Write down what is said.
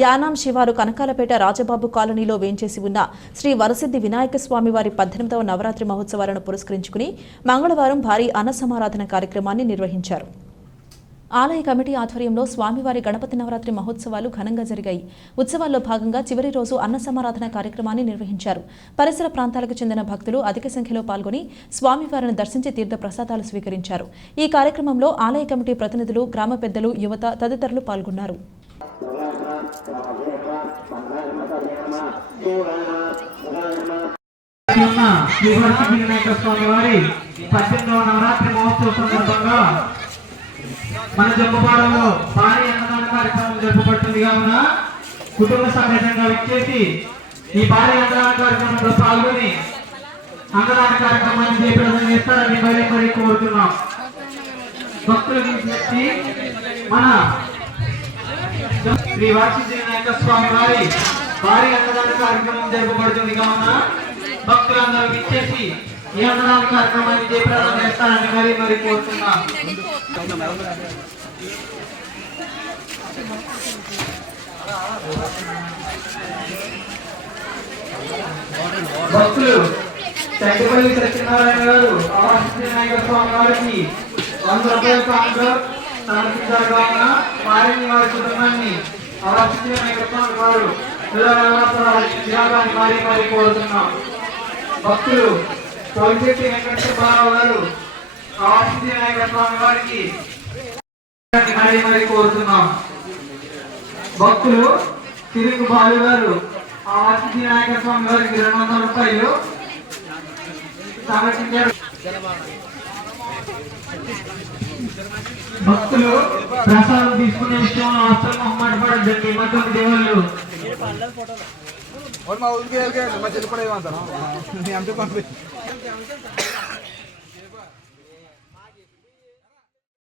యానాం శివారు కనకాలపేట రాజబాబు కాలనీలో వేంచేసి ఉన్న శ్రీ వరసిద్ధి వినాయక స్వామి వారి పద్దెనిమిదవ నవరాత్రి మహోత్సవాలను పురస్కరించుకుని మంగళవారం భారీ అన్న సమారాధన కార్యక్రమాన్ని నిర్వహించారు. ఆలయ కమిటీ ఆధ్వర్యంలో స్వామివారి గణపతి నవరాత్రి మహోత్సవాలు ఘనంగా జరిగాయి. ఉత్సవాల్లో భాగంగా చివరి రోజు అన్న సమారాధన కార్యక్రమాన్ని నిర్వహించారు. పరిసర ప్రాంతాలకు చెందిన భక్తులు అధిక సంఖ్యలో పాల్గొని స్వామివారిని దర్శించి తీర్థ ప్రసాదాలు స్వీకరించారు. ఈ కార్యక్రమంలో ఆలయ కమిటీ ప్రతినిధులు గ్రామ పెద్దలు యువత తదితరులు పాల్గొన్నారు. స్వామి వారి పద్దెనిమిదవ నవరాత్రి మహోత్సవ సందర్భంగా మన జమ్మపాడంలో భారీ అన్నదాన కార్యక్రమం జరపబడుతుంది కావున కుటుంబ సమేతంగా విచ్చేసి ఈ భారీ అన్నదాన కార్యక్రమంలో పాల్గొని అన్నదాన కార్యక్రమాన్ని జయప్రదం చేస్తారని మరీ మరీ కోరుతున్నాం భక్తులకు మన శ్రీ వార్షిక నాయక స్వామి వారి భారీ అన్నదాన కార్యక్రమం జరపబడుతుంది కావున భక్తులందరూ ఇచ్చేసి ఈ అన్నదాన కార్యక్రమాన్ని జయప్రదం చేస్తారని మరి మరి కోరుతున్నా. భక్తులు చంటిపల్లి సత్యనారాయణ గారు ఆవాసిత వినాయక స్వామి వారికి వంద రూపాయల సమర్పించారు కావున వారిని వారి కుటుంబాన్ని ఆవాసిత వినాయక స్వామి వారు త్యాగాన్ని మారి మారి కోరుతున్నాం. భక్తులు పోలిశెట్టి వెంకటేశ్వరరావు గారు ఆవాసిత వినాయక స్వామి వారికి మారి మారి కోరుతున్నాం. భక్తులు తిరుగు బాలు గారు ఆ నాయక స్వామి వారికి రెండు వందల రూపాయలు సమర్పించారు. భక్తులు ప్రసాదం తీసుకునే విషయంలో అసలు మొహమాట పడద్దండి దేవుళ్ళు. మా ఊరికి మా చెల్లి ఏమంటారు అంతే పంపి